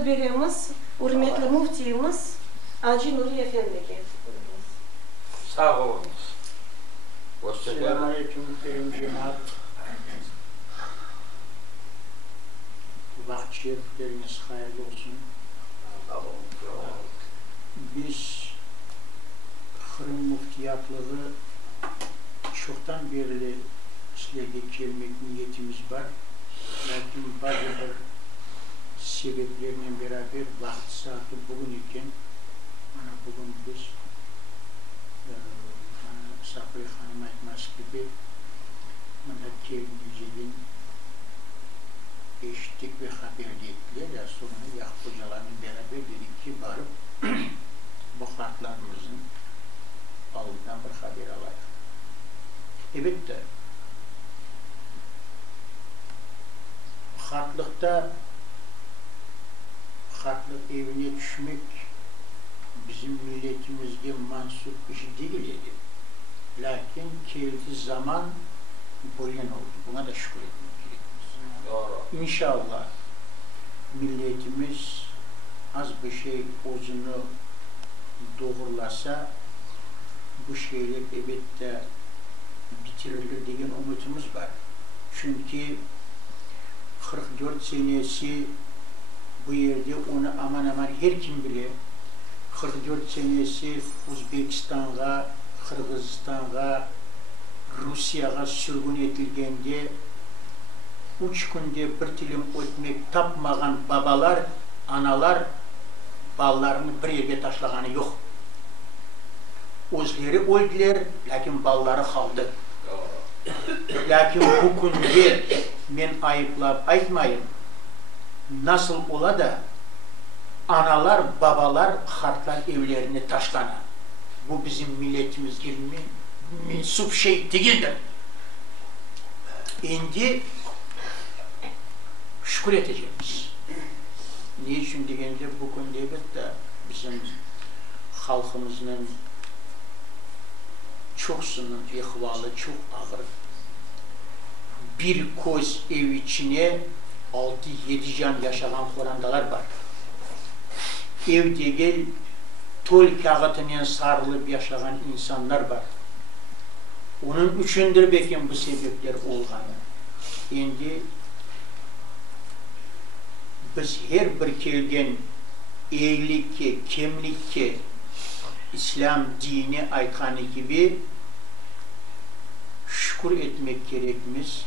sözü beremiz, hürmetli muftiyimiz Hacı Nuri Efendi'ye. Sağ olunuz. Hoşçakalın. Selamünaleyküm muhterem cemaat. Vakti şerifleriniz hayırlı olsun. Biz Kırım muftiyatlığı çoktan beri sizlerle gelmek niyetimiz var. Lakin bazı bir sebeplerle beraber vakti saati bugün iken bugün biz Safiye Hanım etmez gibi gelmeyeceğin eşitlik ve haber ettiler. Ya sonra Yakup hocalarla beraber dedik ki varıp bu kartlarımızın altından bir haber alayım. Evet de hartlık evine düşmek bizim milletimizde mansup işi değil idi. Lakin kelti zaman boyun oldu. Buna da şükür etmek gerekir. Doğru. İnşallah milletimiz az bir şey ozunu doğrulasa bu şeyler elbette bitirilir diye umutumuz var. Çünkü 44 senesi bu yerde onu aman aman her kim bile 44 senesi Uzbekistan'a, Kırgızistan'a, Rusya'ya sürgün edilgende 3 günde bir dilim ötmek tapmagan babalar, analar ballarını bir yere taşlaganı yok. Özleri öldüler, lakin balları kaldı. Lakin bu günde men ayıplap aytmayın. Nasıl ola da analar, babalar hartlar evlerini taşlana. Bu bizim milletimiz gibi mensup şey değildir. Şimdi şükür edeceğiz. Niçin diyende bugün elbette bizim halkımızın çoksunun ihvalı çok ağır. Bir koz ev içine 6-7 can yaşayan korandalar var. Evde gel tol kağıtına sarılıp yaşayan insanlar var. Onun üçündür belki bu sebepler olğanı. Şimdi biz her bir kelgen iyilikke, kemlikke İslam dini aykanı gibi şükür etmek gerekmiz.